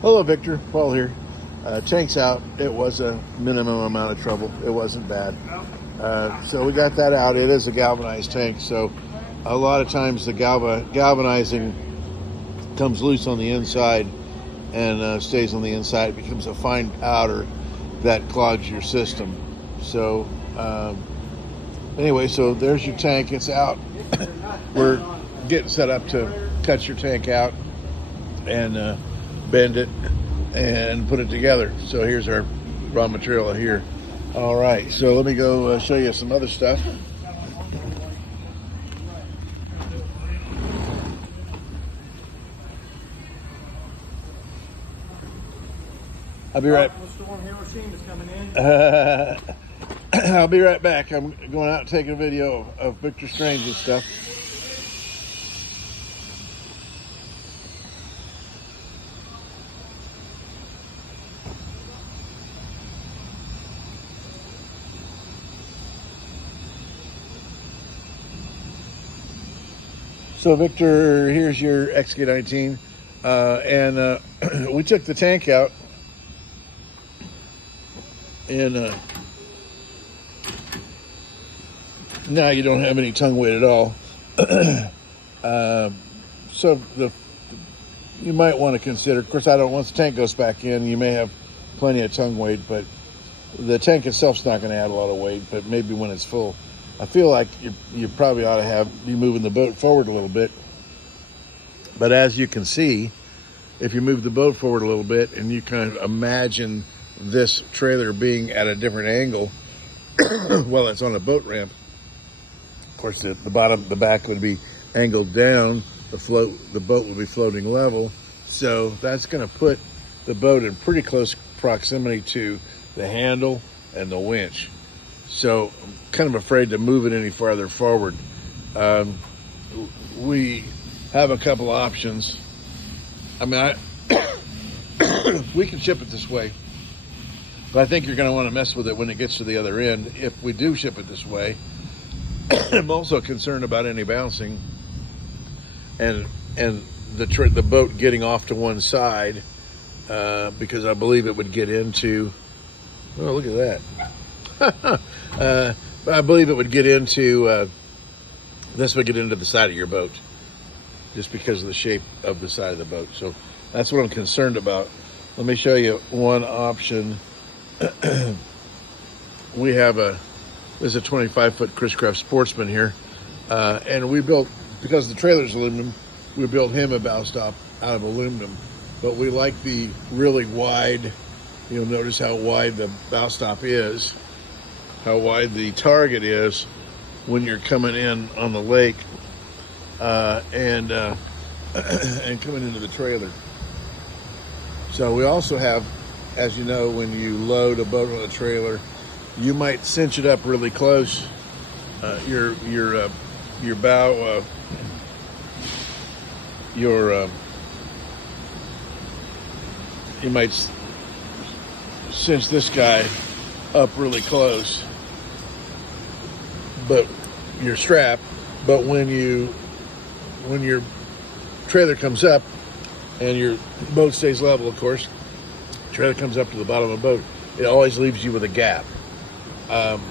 Hello, Victor. Paul here. Tank's out. It was a minimum amount of trouble. It wasn't bad. So we got that out. It is a galvanized tank. So a lot of times the galvanizing comes loose on the inside and stays on the inside. It becomes a fine powder that clogs your system. So anyway, so there's your tank. It's out. We're getting set up to cut your tank out and bend it and put it together. So here's our raw material here. All right, so let me go show you some other stuff. I'll be right. I'll be right back. I'm going out and taking a video of Victor Strange and stuff. So Victor, here's your XK-19, and we took the tank out, and now you don't have any tongue weight at all. So you might want to consider. Of course, once the tank goes back in, you may have plenty of tongue weight, but the tank itself's not going to add a lot of weight. But maybe when it's full, I feel like you probably ought to be moving the boat forward a little bit. But as you can see, if you move the boat forward a little bit and you kind of imagine this trailer being at a different angle while it's on a boat ramp, of course the back would be angled down, the boat would be floating level. So that's going to put the boat in pretty close proximity to the handle and the winch. So I'm kind of afraid to move it any farther forward. We have a couple options. I mean, we can ship it this way, but I think you're going to want to mess with it when it gets to the other end. If we do ship it this way, I'm also concerned about any bouncing and the boat getting off to one side because I believe it would get into. Oh, look at that. I believe it would get into, this would get into the side of your boat just because of the shape of the side of the boat. So that's what I'm concerned about. Let me show you one option. We have this is a 25-foot Chris-Craft Sportsman here. And we built, because the trailer's aluminum, we built him a bow stop out of aluminum. But we like the really wide, you'll notice how wide the bow stop is, how wide the target is when you're coming in on the lake and coming into the trailer. So we also have, as you know, when you load a boat on a trailer, you might cinch it up really close. Your bow, you might cinch this guy up really close, but your strap. But when your trailer comes up and your boat stays level, of course, trailer comes up to the bottom of the boat, it always leaves you with a gap.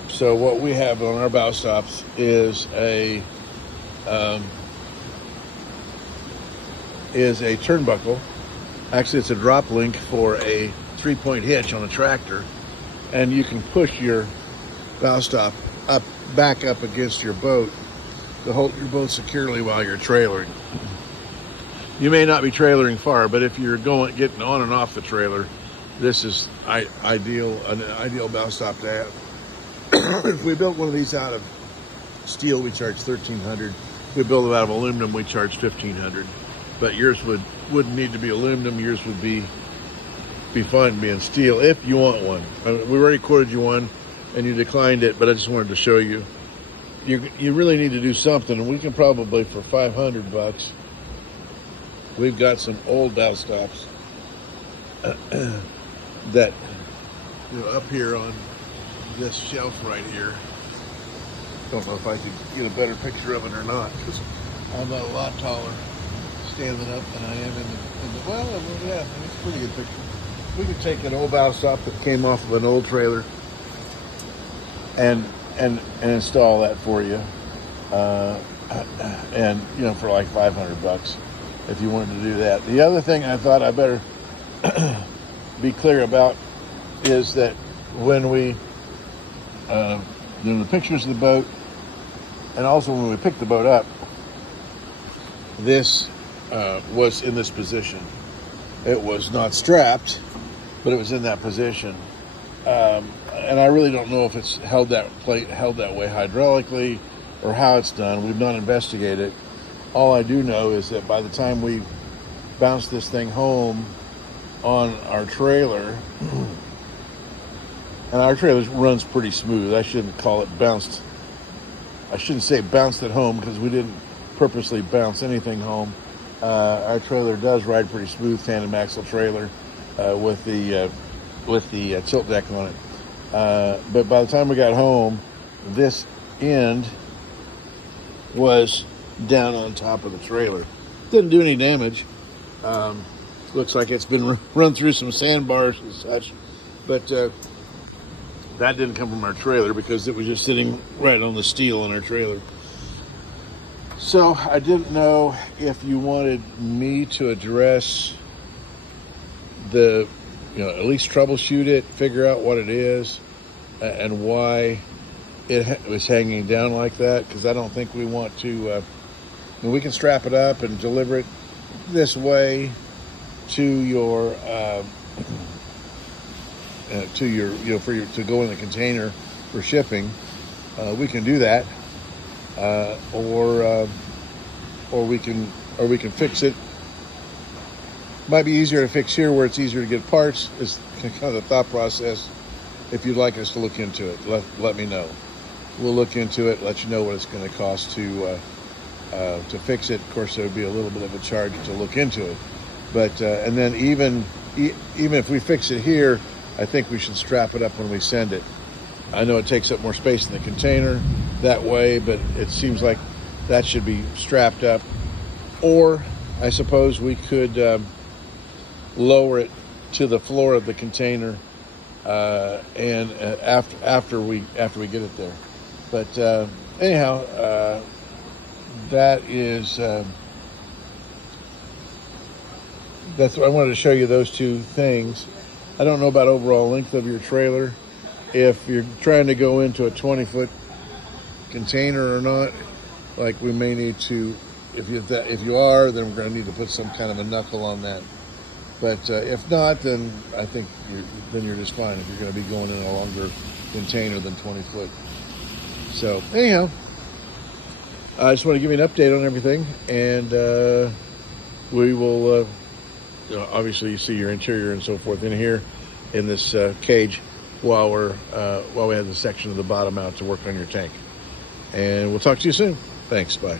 So what we have on our bow stops is a turnbuckle. Actually, it's a drop link for a 3-point hitch on a tractor, and you can push your bow stop back up against your boat to hold your boat securely while you're trailering. You may not be trailering far, but if you're getting on and off the trailer, this is an ideal bow stop to have. If we built one of these out of steel, we charge $1,300. If we build it out of aluminum, we charge $1,500. But yours wouldn't need to be aluminum. Yours would be fine being steel if you want one. We already quoted you one, and you declined it, but I just wanted to show you. You really need to do something, and we can probably, for $500, we've got some old bow stops that, up here on this shelf right here. Don't know if I could get a better picture of it or not, because I'm a lot taller standing up than I am in the well, yeah, it's pretty good picture. We could take an old bow stop that came off of an old trailer and install that for you, and for like $500 if you wanted to do that. The other thing I thought I better be clear about is that when we the pictures of the boat, and also when we picked the boat up, this was in this position. It was not strapped, but it was in that position. And I really don't know if it's held that way hydraulically or how it's done. We've not investigated. All I do know is that by the time we bounced this thing home on our trailer, and our trailer runs pretty smooth. I shouldn't call it bounced. I shouldn't say bounced at home, because we didn't purposely bounce anything home. Our trailer does ride pretty smooth, tandem axle trailer with the tilt deck on it. But by the time we got home, this end was down on top of the trailer. Didn't do any damage. Looks like it's been run through some sandbars and such, but that didn't come from our trailer because it was just sitting right on the steel on our trailer. So I didn't know if you wanted me to address at least troubleshoot it, figure out what it is, and why it was hanging down like that, because I don't think we want to, we can strap it up and deliver it this way to your, to go in the container for shipping. We can do that, or we can fix it. Might be easier to fix here where it's easier to get parts, is kind of the thought process. If you'd like us to look into it, let me know. We'll look into it, let you know what it's going to cost to fix it. Of course, there would be a little bit of a charge to look into it. But and then even if we fix it here, I think we should strap it up when we send it. I know it takes up more space in the container that way, but it seems like that should be strapped up. Or I suppose we could lower it to the floor of the container, and after we get it there. But anyhow, that is that's what I wanted to show you, those two things. I don't know about overall length of your trailer. If you're trying to go into a 20-foot container or not, like we may need to. If you are, then we're going to need to put some kind of a knuckle on that. But if not, then I think you're just fine if you're going to be going in a longer container than 20 foot. So anyhow, I just want to give you an update on everything, and we will obviously you see your interior and so forth in here in this cage while we have the section of the bottom out to work on your tank. And we'll talk to you soon. Thanks. Bye.